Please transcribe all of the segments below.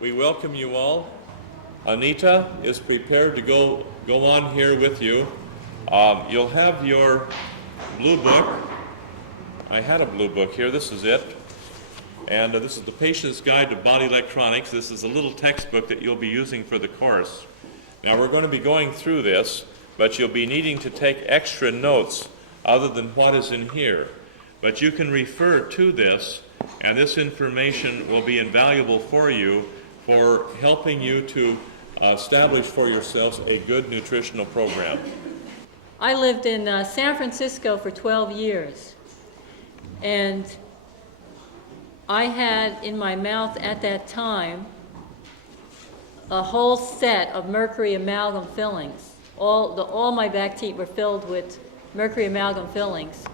We welcome you all. Anita is prepared to go on here with you. You'll have your blue book. I had a blue book here. This is it. And this is the Patient's Guide to Body Electronics. This is a little textbook that you'll be using for the course. Now we're going to be going through this, but you'll be needing to take extra notes other than what is in here. But you can refer to this, and this information will be invaluable for you for helping you to establish for yourselves a good nutritional program. I lived in San Francisco for 12 years, and I had in my mouth at that time a whole set of mercury amalgam fillings. All my back teeth were filled with mercury amalgam fillings.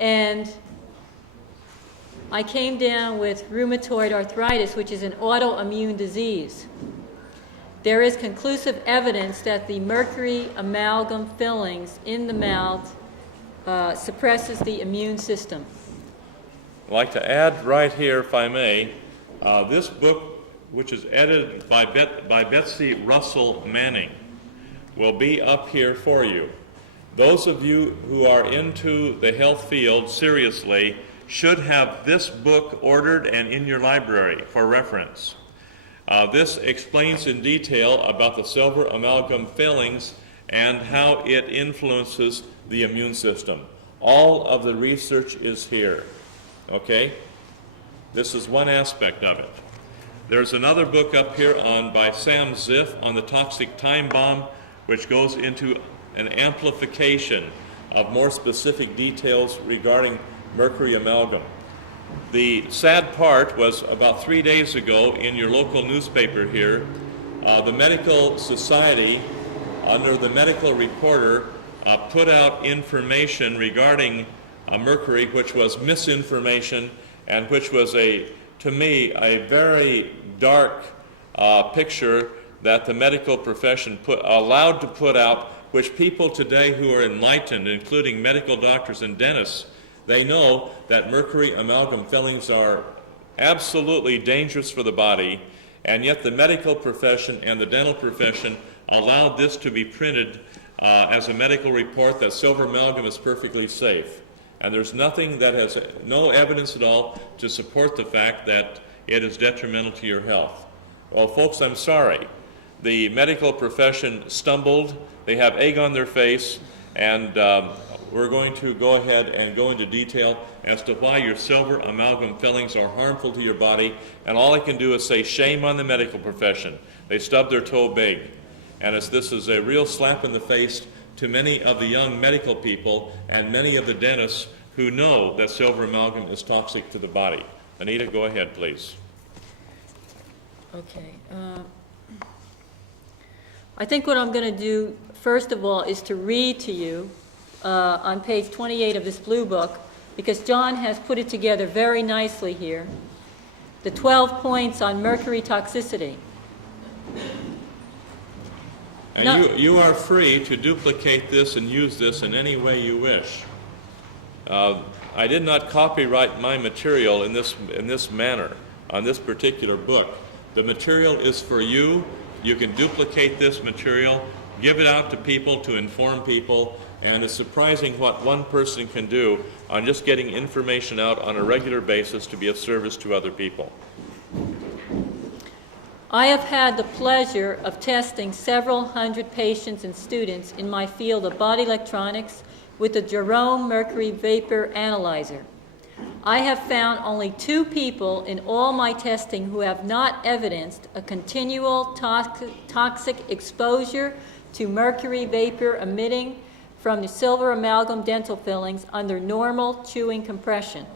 And I came down with rheumatoid arthritis, which is an autoimmune disease. There is conclusive evidence that the mercury amalgam fillings in the mouth suppresses the immune system. I'd like to add right here, if I may, this book, which is edited by Betsy Russell Manning, will be up here for you. Those of you who are into the health field seriously should have this book ordered and in your library for reference. This explains in detail about the silver amalgam fillings and how it influences the immune system. All of the research is here. Okay? This is one aspect of it. There's another book up here by Sam Ziff on the toxic time bomb, which goes into an amplification of more specific details regarding mercury amalgam. The sad part was about 3 days ago in your local newspaper here, the Medical Society, under the Medical Reporter, put out information regarding mercury, which was misinformation and which was, to me, a very dark picture that the medical profession allowed to put out, which people today who are enlightened, including medical doctors and dentists, they know that mercury amalgam fillings are absolutely dangerous for the body, and yet the medical profession and the dental profession allowed this to be printed as a medical report that silver amalgam is perfectly safe. And there's nothing that has no evidence at all to support the fact that it is detrimental to your health. Well, folks, I'm sorry. The medical profession stumbled. They have egg on their face, and we're going to go ahead and go into detail as to why your silver amalgam fillings are harmful to your body. And all I can do is say shame on the medical profession. They stubbed their toe big. And this is a real slap in the face to many of the young medical people and many of the dentists who know that silver amalgam is toxic to the body. Anita, go ahead, please. Okay. I think what I'm going to do, first of all, is to read to you on page 28 of this blue book, because John has put it together very nicely here, the 12 points on mercury toxicity. And you are free to duplicate this and use this in any way you wish. I did not copyright my material in this manner on this particular book. The material is for you. You can duplicate this material, give it out to people to inform people, and it's surprising what one person can do on just getting information out on a regular basis to be of service to other people. I have had the pleasure of testing several hundred patients and students in my field of body electronics with the Jerome Mercury Vapor Analyzer. I have found only 2 people in all my testing who have not evidenced a continual toxic exposure to mercury vapor emitting from the silver amalgam dental fillings under normal chewing compression.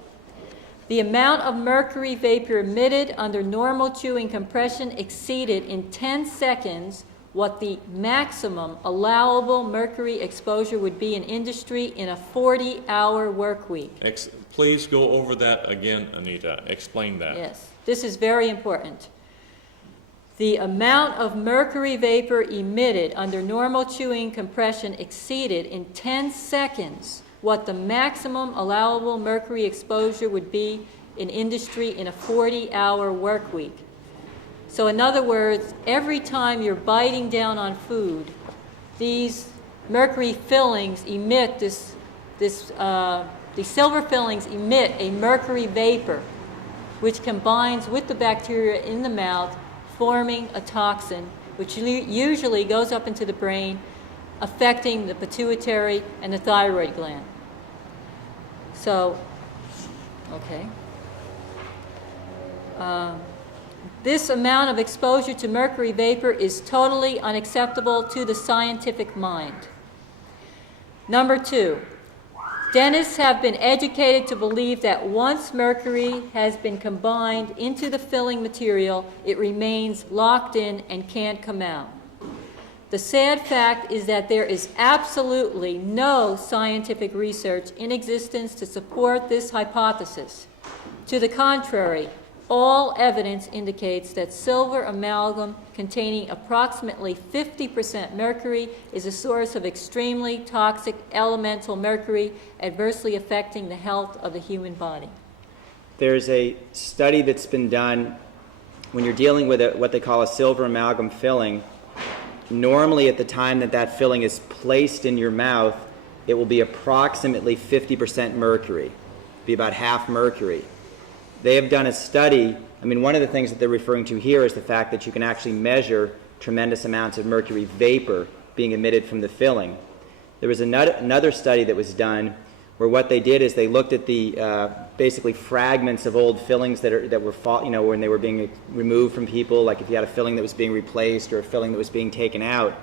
The amount of mercury vapor emitted under normal chewing compression exceeded in 10 seconds what the maximum allowable mercury exposure would be in industry in a 40-hour work week. Please go over that again, Anita. Explain that. Yes, this is very important. The amount of mercury vapor emitted under normal chewing compression exceeded in 10 seconds what the maximum allowable mercury exposure would be in industry in a 40-hour work week. So in other words, every time you're biting down on food, these mercury fillings emit these silver fillings emit a mercury vapor, which combines with the bacteria in the mouth, forming a toxin, which usually goes up into the brain, affecting the pituitary and the thyroid gland. So, okay. This amount of exposure to mercury vapor is totally unacceptable to the scientific mind. Number 2, dentists have been educated to believe that once mercury has been combined into the filling material, it remains locked in and can't come out. The sad fact is that there is absolutely no scientific research in existence to support this hypothesis. To the contrary, all evidence indicates that silver amalgam containing approximately 50% mercury is a source of extremely toxic elemental mercury, adversely affecting the health of the human body. There's a study that's been done when you're dealing with what they call a silver amalgam filling. Normally at the time that filling is placed in your mouth, it will be approximately 50% mercury, be about half mercury. They have done a study. I mean, one of the things that they're referring to here is the fact that you can actually measure tremendous amounts of mercury vapor being emitted from the filling. There was another study that was done where what they did is they looked at the basically fragments of old fillings that were when they were being removed from people, like if you had a filling that was being replaced or a filling that was being taken out,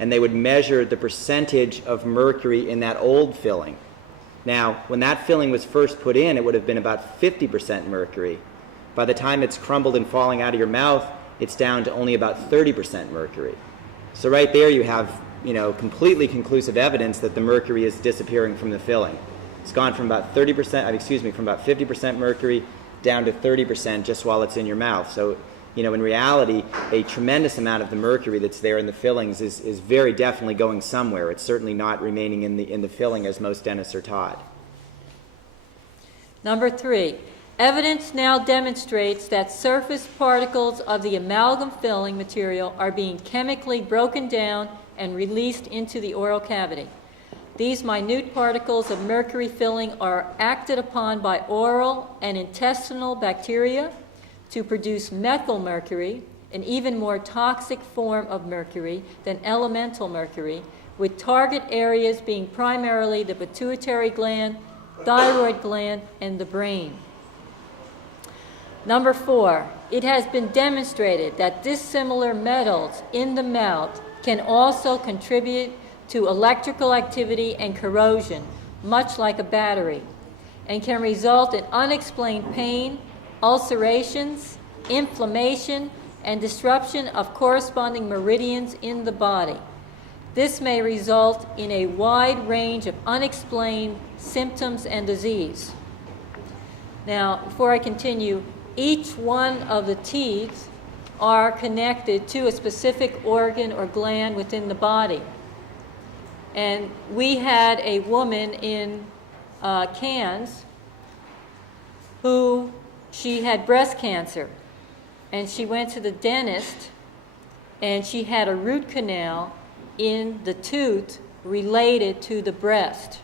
and they would measure the percentage of mercury in that old filling. Now, when that filling was first put in, it would have been about 50% mercury. By the time it's crumbled and falling out of your mouth, it's down to only about 30% mercury. So right there you have, completely conclusive evidence that the mercury is disappearing from the filling. It's gone from about 50% mercury down to 30% just while it's in your mouth. So, in reality, a tremendous amount of the mercury that's there in the fillings is very definitely going somewhere. It's certainly not remaining in the filling as most dentists are taught. Number 3, evidence now demonstrates that surface particles of the amalgam filling material are being chemically broken down and released into the oral cavity. These minute particles of mercury filling are acted upon by oral and intestinal bacteria to produce methylmercury, an even more toxic form of mercury than elemental mercury, with target areas being primarily the pituitary gland, thyroid gland, and the brain. Number 4, it has been demonstrated that dissimilar metals in the mouth can also contribute to electrical activity and corrosion, much like a battery, and can result in unexplained pain, ulcerations, inflammation, and disruption of corresponding meridians in the body. This may result in a wide range of unexplained symptoms and disease. Now, before I continue, each one of the teeth are connected to a specific organ or gland within the body. And we had a woman in Cairns who she had breast cancer, and she went to the dentist, and she had a root canal in the tooth related to the breast.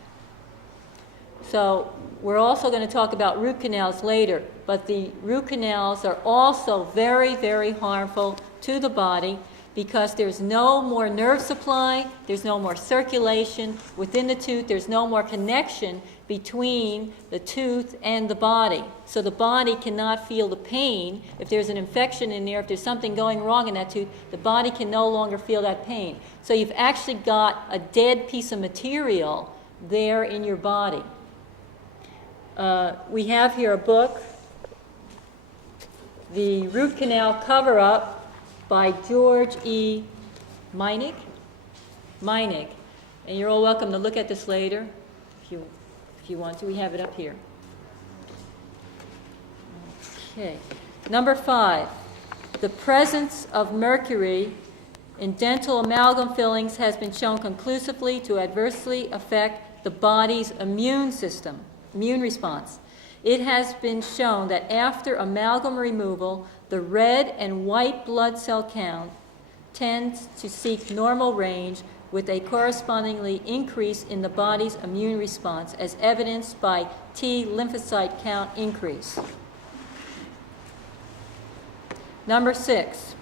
So we're also going to talk about root canals later, but the root canals are also very, very harmful to the body because there's no more nerve supply, there's no more circulation within the tooth, there's no more connection between the tooth and the body. So the body cannot feel the pain. If there's an infection in there, if there's something going wrong in that tooth, the body can no longer feel that pain. So you've actually got a dead piece of material there in your body. We have here a book, The Root Canal Cover-Up by George E. Meinig. And you're all welcome to look at this later if you want to. We have it up here. Okay. Number 5, the presence of mercury in dental amalgam fillings has been shown conclusively to adversely affect the body's immune response. It has been shown that after amalgam removal, the red and white blood cell count tends to seek normal range with a correspondingly increase in the body's immune response, as evidenced by T lymphocyte count increase. Number 6.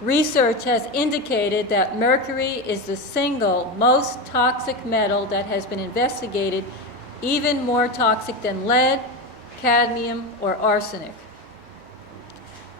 Research has indicated that mercury is the single most toxic metal that has been investigated, even more toxic than lead, cadmium, or arsenic.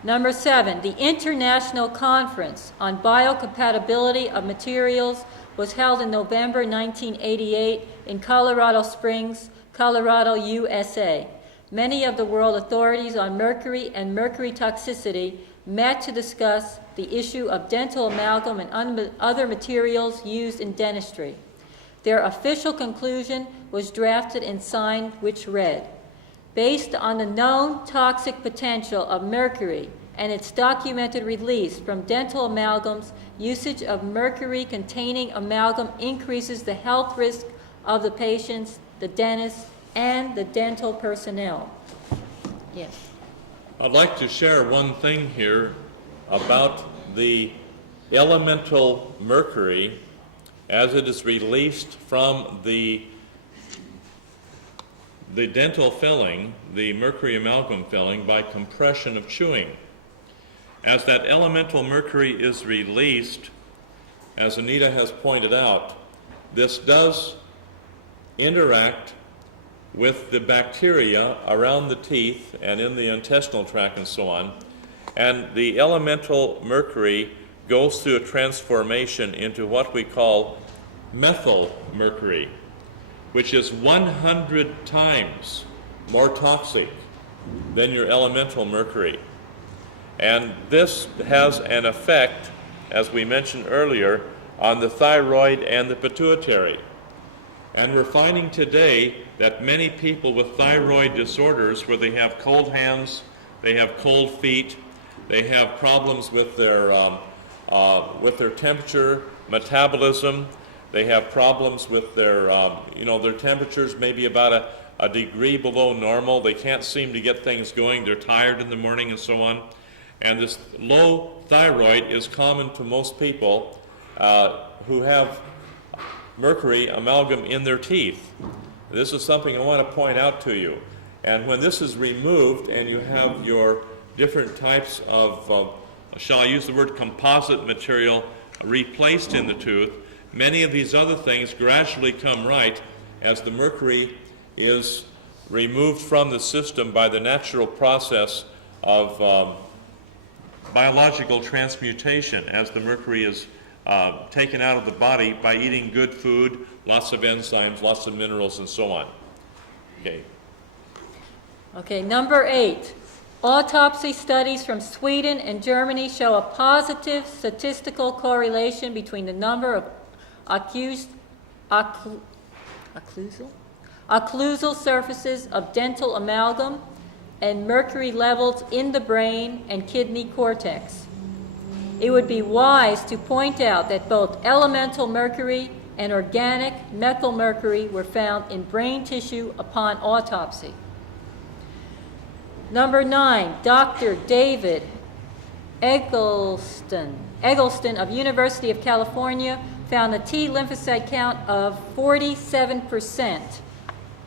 Number 7, the International Conference on Biocompatibility of Materials was held in November 1988 in Colorado Springs, Colorado, USA. Many of the world authorities on mercury and mercury toxicity met to discuss the issue of dental amalgam and other materials used in dentistry. Their official conclusion was drafted and signed, which read, based on the known toxic potential of mercury and its documented release from dental amalgams, usage of mercury-containing amalgam increases the health risk of the patients, the dentists, and the dental personnel. Yes. I'd like to share one thing here about the elemental mercury as it is released from the dental filling, the mercury amalgam filling, by compression of chewing. As that elemental mercury is released, as Anita has pointed out, this does interact with the bacteria around the teeth and in the intestinal tract and so on, and the elemental mercury goes through a transformation into what we call methyl mercury, which is 100 times more toxic than your elemental mercury. And this has an effect, as we mentioned earlier, on the thyroid and the pituitary. And we're finding today that many people with thyroid disorders, where they have cold hands, they have cold feet, they have problems with their temperature, metabolism, they have problems with their, their temperatures maybe about a degree below normal. They can't seem to get things going. They're tired in the morning and so on. And this low thyroid is common to most people who have mercury amalgam in their teeth. This is something I want to point out to you. And when this is removed and you have your different types of, shall I use the word composite material, replaced in the tooth, many of these other things gradually come right as the mercury is removed from the system by the natural process of biological transmutation, as the mercury is taken out of the body by eating good food, lots of enzymes, lots of minerals, and so on. Okay, number 8. Autopsy studies from Sweden and Germany show a positive statistical correlation between the number of occlusal surfaces of dental amalgam and mercury levels in the brain and kidney cortex. It would be wise to point out that both elemental mercury and organic methyl mercury were found in brain tissue upon autopsy. Number 9, Dr. David Eggleston of University of California found a T lymphocyte count of 47%.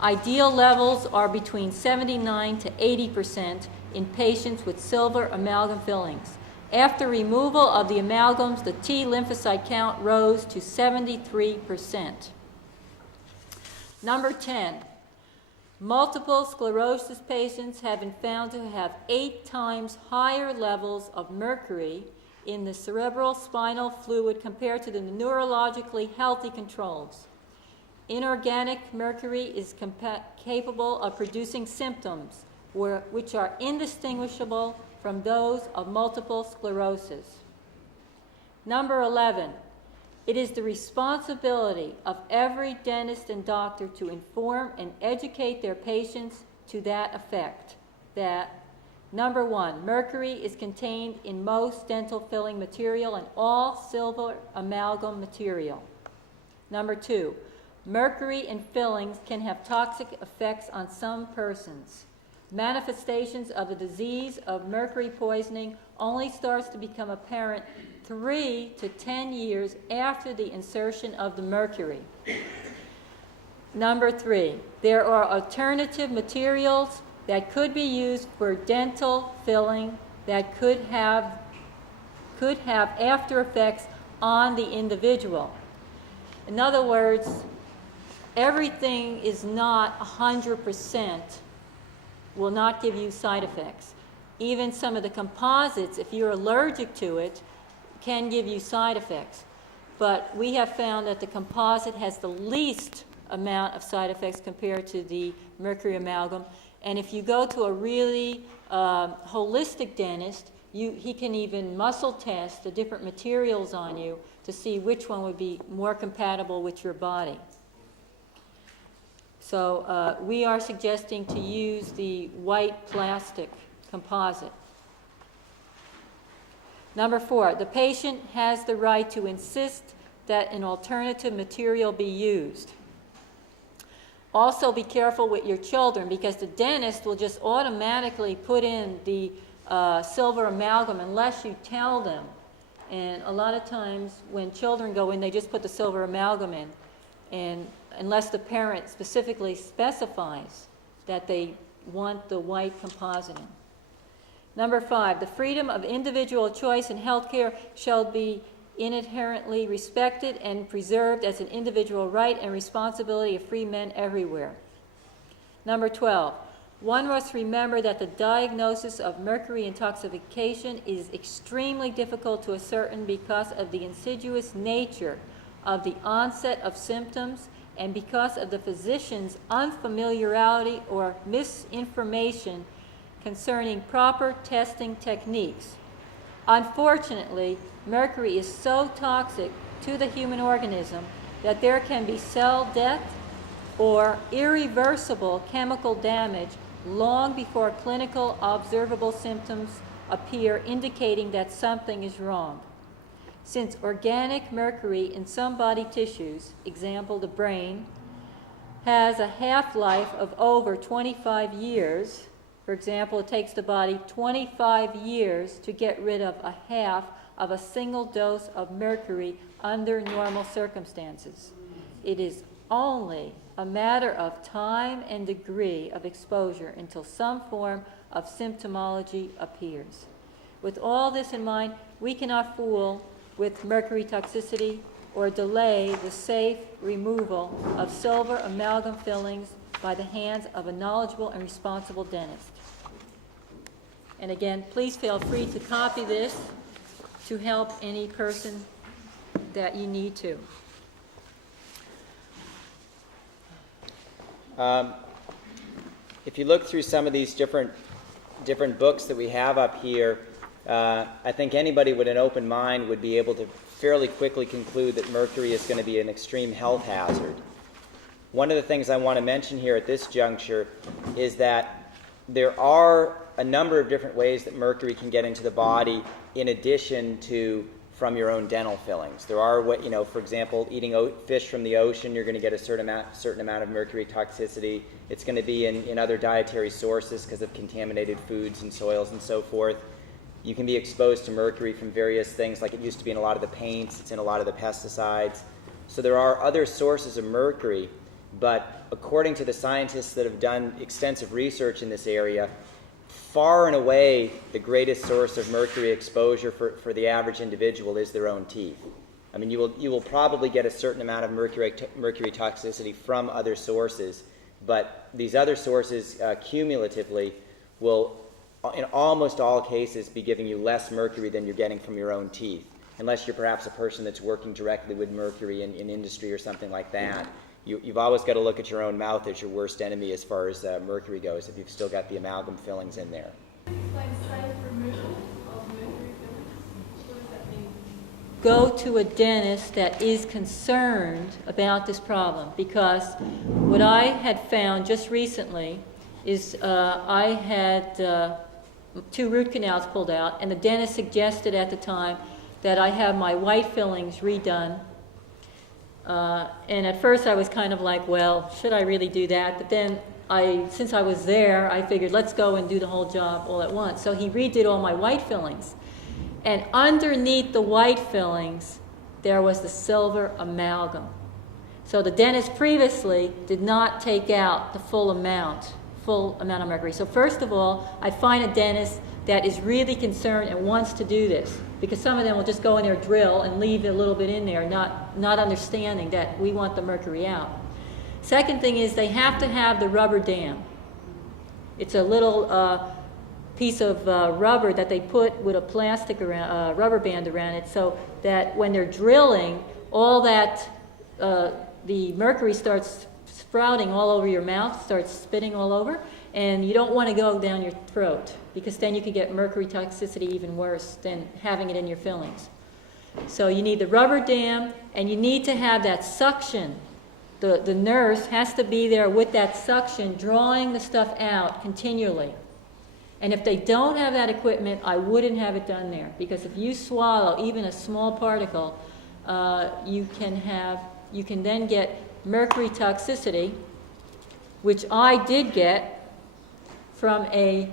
Ideal levels are between 79 to 80% in patients with silver amalgam fillings. After removal of the amalgams, the T lymphocyte count rose to 73%. Number 10, multiple sclerosis patients have been found to have 8 times higher levels of mercury in the cerebral spinal fluid compared to the neurologically healthy controls. Inorganic mercury is capable of producing symptoms which are indistinguishable from those of multiple sclerosis. Number 11, it is the responsibility of every dentist and doctor to inform and educate their patients to that effect, that, number 1, mercury is contained in most dental filling material and all silver amalgam material. Number 2, Mercury in fillings can have toxic effects on some persons. Manifestations of the disease of mercury poisoning only starts to become apparent 3 to 10 years after the insertion of the mercury. Number 3, there are alternative materials that could be used for dental filling that could have after effects on the individual. In other words, everything is not 100% will not give you side effects. Even some of the composites, if you're allergic to it, can give you side effects. But we have found that the composite has the least amount of side effects compared to the mercury amalgam. And if you go to a really holistic dentist, he can even muscle test the different materials on you to see which one would be more compatible with your body. So we are suggesting to use the white plastic composite. Number 4, the patient has the right to insist that an alternative material be used. Also be careful with your children, because the dentist will just automatically put in the silver amalgam unless you tell them. And a lot of times when children go in, they just put the silver amalgam in. And unless the parent specifically specifies that they want the white composite in. Number 5, the freedom of individual choice in healthcare shall be inherently respected and preserved as an individual right and responsibility of free men everywhere. Number 12, one must remember that the diagnosis of mercury intoxication is extremely difficult to ascertain because of the insidious nature of the onset of symptoms and because of the physician's unfamiliarity or misinformation concerning proper testing techniques. Unfortunately, mercury is so toxic to the human organism that there can be cell death or irreversible chemical damage long before clinical observable symptoms appear, indicating that something is wrong. Since organic mercury in some body tissues, example the brain, has a half-life of over 25 years, for example, it takes the body 25 years to get rid of a half of a single dose of mercury under normal circumstances. It is only a matter of time and degree of exposure until some form of symptomology appears. With all this in mind, we cannot fool with mercury toxicity or delay the safe removal of silver amalgam fillings by the hands of a knowledgeable and responsible dentist. And again, please feel free to copy this to help any person that you need to. If you look through some of these different books that we have up here, I think anybody with an open mind would be able to fairly quickly conclude that mercury is going to be an extreme health hazard. One of the things I want to mention here at this juncture is that there are a number of different ways that mercury can get into the body in addition to from your own dental fillings. There are, for example, eating fish from the ocean, you're going to get a certain amount of mercury toxicity. It's going to be in other dietary sources because of contaminated foods and soils and so forth. You can be exposed to mercury from various things, like it used to be in a lot of the paints, it's in a lot of the pesticides. So there are other sources of mercury, but according to the scientists that have done extensive research in this area, far and away the greatest source of mercury exposure for the average individual is their own teeth. I mean, you will probably get a certain amount of mercury toxicity from other sources, but these other sources cumulatively will, in almost all cases, be giving you less mercury than you're getting from your own teeth, unless you're perhaps a person that's working directly with mercury in industry or something like that. You've always got to look at your own mouth as your worst enemy as far as mercury goes, if you've still got the amalgam fillings in there. Like safe removal of mercury fillings? What does that mean? Go to a dentist that is concerned about this problem, because what I had found just recently is I had 2 root canals pulled out, and the dentist suggested at the time that I have my white fillings redone. And at first I was kind of like, well, should I really do that? But then since I was there, I figured let's go and do the whole job all at once. So he redid all my white fillings. And underneath the white fillings, there was the silver amalgam. So the dentist previously did not take out the full amount of mercury. So first of all, I find a dentist that is really concerned and wants to do this, because some of them will just go in there, drill, and leave a little bit in there, not understanding that we want the mercury out. Second thing is they have to have the rubber dam. It's a little piece of rubber that they put with a plastic rubber band around it, so that when they're drilling, all that the mercury starts sprouting all over your mouth, starts spitting all over, and you don't want to go down your throat, because then you could get mercury toxicity even worse than having it in your fillings. So you need the rubber dam, and you need to have that suction. The nurse has to be there with that suction, drawing the stuff out continually. And if they don't have that equipment, I wouldn't have it done there, because if you swallow even a small particle, you can then get mercury toxicity, which I did get from a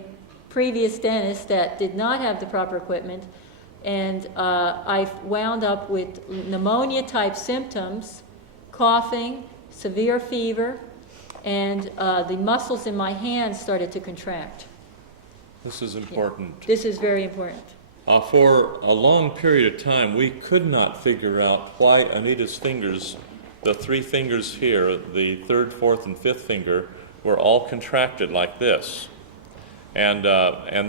previous dentist that did not have the proper equipment, and I wound up with pneumonia-type symptoms, coughing, severe fever, and the muscles in my hands started to contract. This is important. Yeah. This is very important. For a long period of time, we could not figure out why Anita's fingers, the three fingers here, the third, fourth, and fifth finger, were all contracted like this. And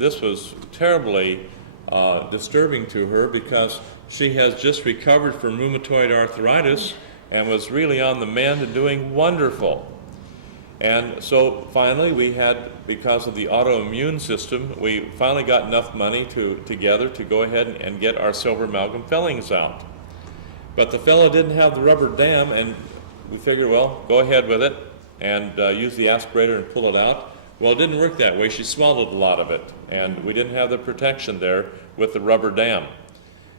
this was terribly disturbing to her, because she has just recovered from rheumatoid arthritis and was really on the mend and doing wonderful. And so finally we had, because of the autoimmune system, we finally got enough money together to go ahead and get our silver amalgam fillings out. But the fellow didn't have the rubber dam, and we figured, well, go ahead with it and use the aspirator and pull it out. Well, it didn't work that way. She swallowed a lot of it, and we didn't have the protection there with the rubber dam.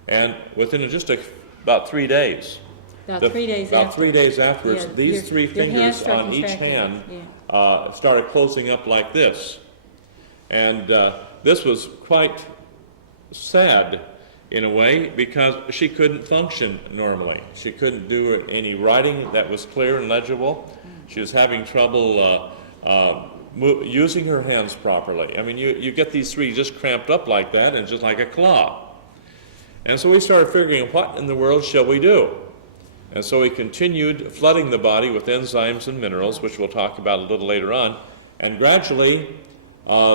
And within just about 3 days, About 3 days afterwards, yeah, these three fingers on each hand started closing up like this. And this was quite sad in a way, because she couldn't function normally. She couldn't do any writing that was clear and legible. She was having trouble using her hands properly. I mean, you get these three just cramped up like that, and just like a claw. And so we started figuring, what in the world shall we do? And so we continued flooding the body with enzymes and minerals, which we'll talk about a little later on. And gradually,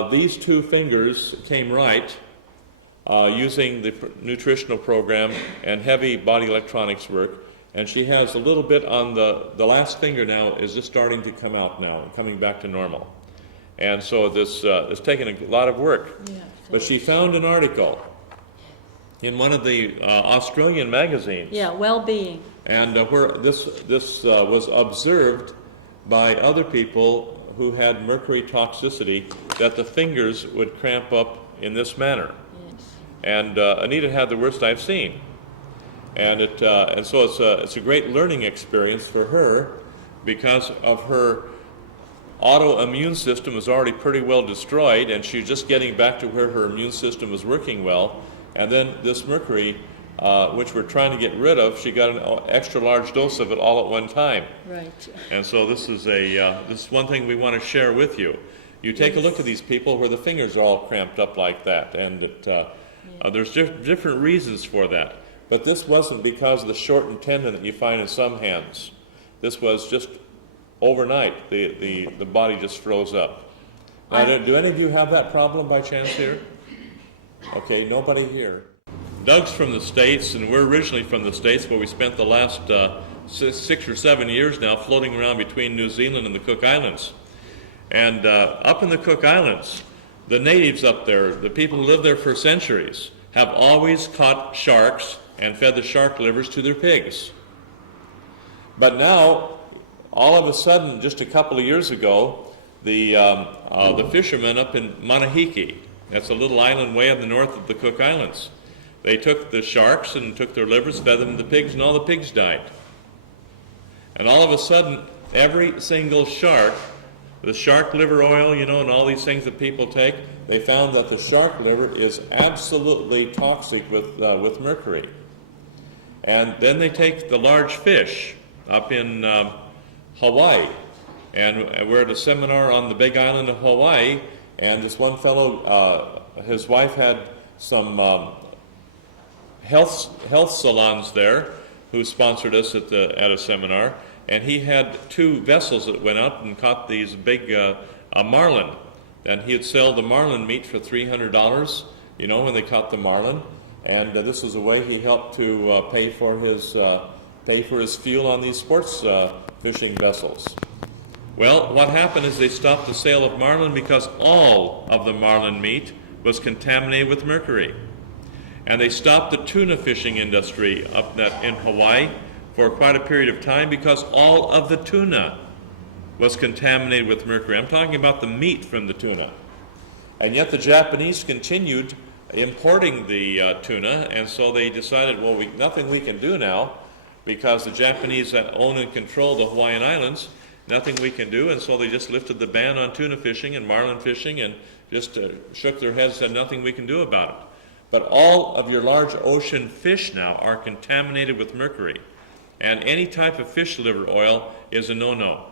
these two fingers came right, using the nutritional program and heavy body electronics work. And she has a little bit on the last finger now, is just starting to come out now and coming back to normal. And so this has taken a lot of work. Yeah, but she found an article in one of the Australian magazines. Yeah, Well-Being. And where this was observed by other people who had mercury toxicity, that the fingers would cramp up in this manner. Yes. And Anita had the worst I've seen. And so it's a great learning experience for her, because of her autoimmune system was already pretty well destroyed, and she's just getting back to where her immune system was working well. And then this mercury, which we're trying to get rid of, she got an extra large dose of it all at one time. Right. And so this is one thing we want to share with you. You take a look at these people where the fingers are all cramped up like that, and there's different reasons for that. But this wasn't because of the shortened tendon that you find in some hands. This was just overnight, the body just froze up. Now, do any of you have that problem by chance here? Okay, nobody here. Doug's from the States, and we're originally from the States, but we spent the last 6 or 7 years now floating around between New Zealand and the Cook Islands. And up in the Cook Islands, the natives up there, the people who lived there for centuries, have always caught sharks and fed the shark livers to their pigs. But now, all of a sudden, just a couple of years ago, the fishermen up in Manahiki, that's a little island way up the north of the Cook Islands, they took the sharks and took their livers, fed them to the pigs, and all the pigs died. And all of a sudden, every single shark, the shark liver oil, you know, and all these things that people take, they found that the shark liver is absolutely toxic with mercury. And then they take the large fish up in Hawaii, and we're at a seminar on the big island of Hawaii, and this one fellow, his wife had some health salons there who sponsored us at a seminar, and he had 2 vessels that went out and caught these big marlin. And he'd sell the marlin meat for $300, you know, when they caught the marlin. And this was a way he helped to pay for his fuel on these sports fishing vessels. Well, what happened is they stopped the sale of marlin because all of the marlin meat was contaminated with mercury. And they stopped the tuna fishing industry up in Hawaii for quite a period of time because all of the tuna was contaminated with mercury. I'm talking about the meat from the tuna. And yet the Japanese continued importing the tuna, and so they decided, well, nothing we can do now because the Japanese own and control the Hawaiian Islands, nothing we can do, and so they just lifted the ban on tuna fishing and marlin fishing and just shook their heads and said nothing we can do about it. But all of your large ocean fish now are contaminated with mercury, and any type of fish liver oil is a no-no.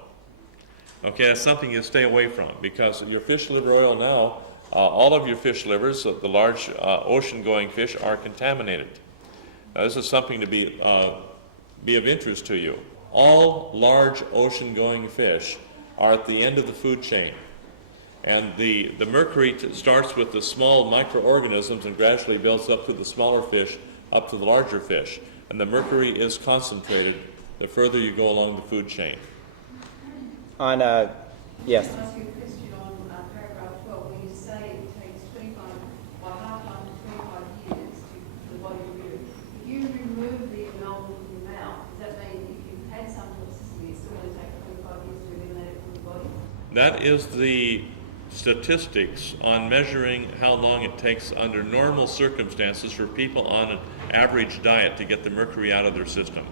Okay, that's something you stay away from because your fish liver oil now, all of your fish livers, the large ocean-going fish, are contaminated. Now, this is something to be of interest to you. All large ocean-going fish are at the end of the food chain. And the mercury starts with the small microorganisms and gradually builds up to the smaller fish, up to the larger fish. And the mercury is concentrated the further you go along the food chain. Yes. Can I ask you a question on paragraph 12, when you say it takes half-time to 25 years for the body to remove it. If you remove the amalgam from your mouth, does that mean if you've had some toxicity, it's still going to take 25 years to eliminate it from your body? That is the statistics on measuring how long it takes under normal circumstances for people on an average diet to get the mercury out of their system.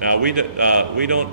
Now, we don't